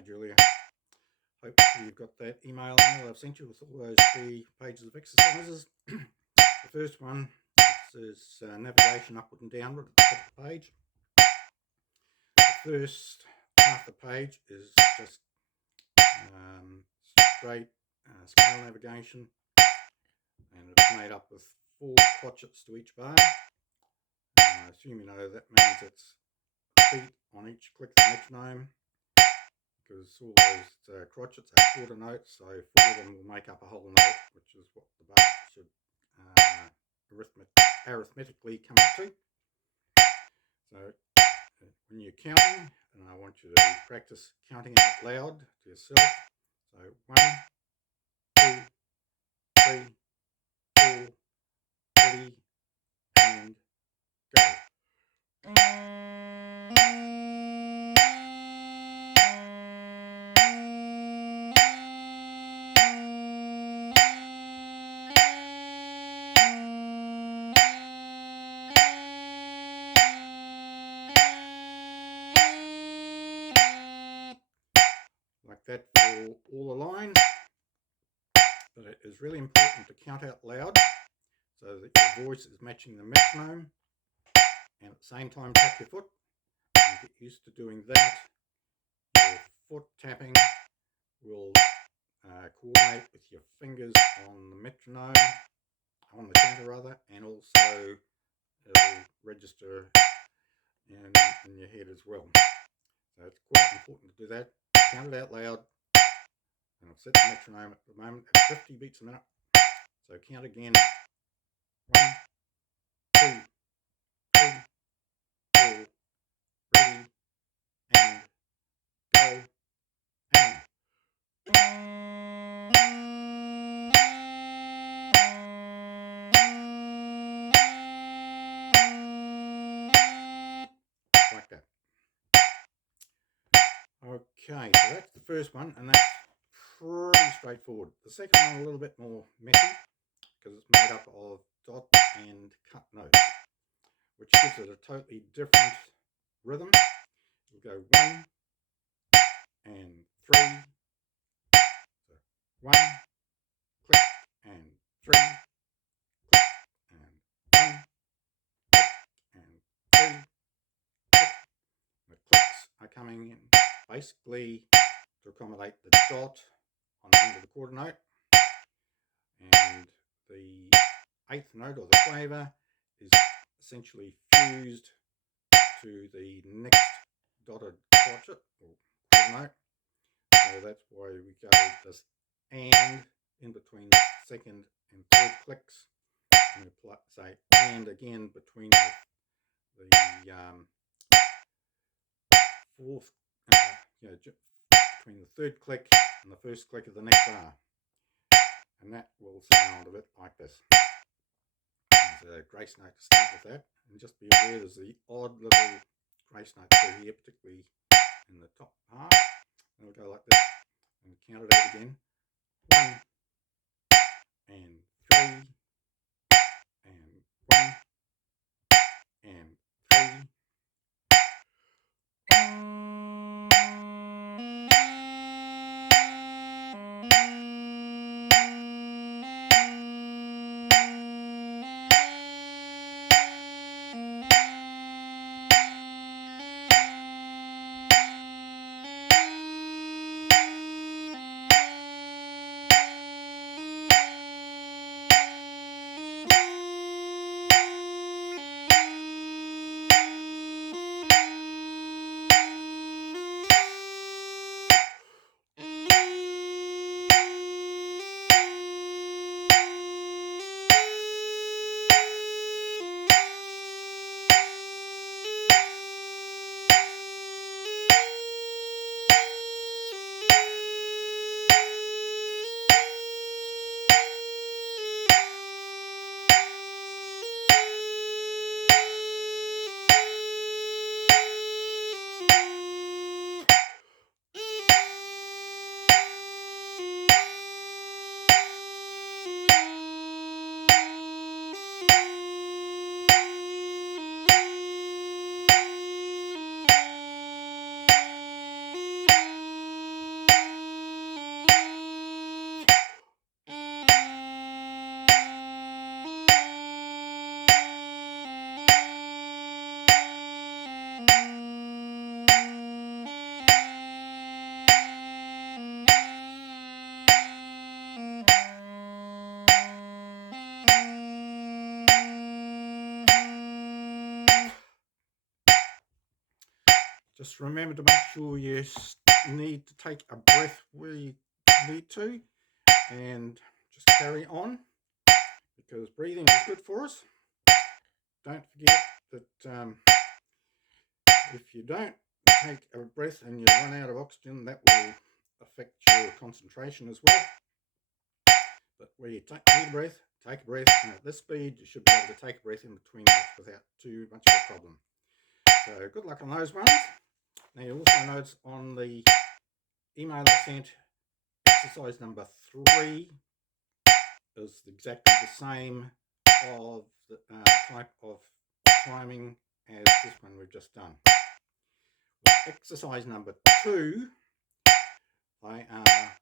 Hi Julia. Hopefully you've got that email I've sent you with all those 3 pages of exercises. The first one is navigation upward and downward at the top of the page. The first half of the page is just straight scale navigation, and it's made up with 4 crotchets to each bar. I assume you know that means it's a beat on each click of the metronome, because all those crotchets are quarter notes, so 4 of them will make up a whole note, which is what the bar should arithmetically come up to. So when you're counting, and I want you to practice counting out loud to yourself. So 1, 2, 3, 4, ready, and go. Like that for all the lines, but it is really important to count out loud so that your voice is matching the metronome, and at the same time tap your foot. And get used to doing that. Your foot tapping will coordinate with your fingers on the metronome, on the counter rather, and also it'll register in your head as well. So it's quite important to do that. Count it out loud. And I've set the metronome at the moment at 50 beats a minute. So count again. 1, 2, 3, 4, ready, and go, and. Like that. Okay, so that's the first one, and that's pretty straightforward. The second one a little bit more messy, because it's made up of dot and cut notes, which gives it a totally different rhythm. We'll go 1 and 3, so 1, click, and 3, click, and 1, click, and 3, click. The clicks are coming in basically to accommodate the dot on the end of the quarter note, and the 8th note, or the quaver, is essentially fused to the next dotted crotchet or quarter note. So that's why we go this and in between the 2nd and 3rd clicks, and we say and again between the 4th, between the 3rd click and the 1st click of the next bar, and that will sound a bit like this. There's a grace note to start with that, and just be aware there's the odd little grace note through here, particularly in the top half. And it'll go like this, and count it out again. 1 and 3 and 1 and 3. just remember to make sure you need to take a breath where you need to, and just carry on, because breathing is good for us. Don't forget that if you don't take a breath and you run out of oxygen, that will affect your concentration as well. But where you need a breath, take a breath, and at this speed you should be able to take a breath in between that without too much of a problem. So good luck on those ones. Now you'll also notice on the email I sent, exercise number 3 is exactly the same of the type of timing as this one we've just done. With exercise number 2, they are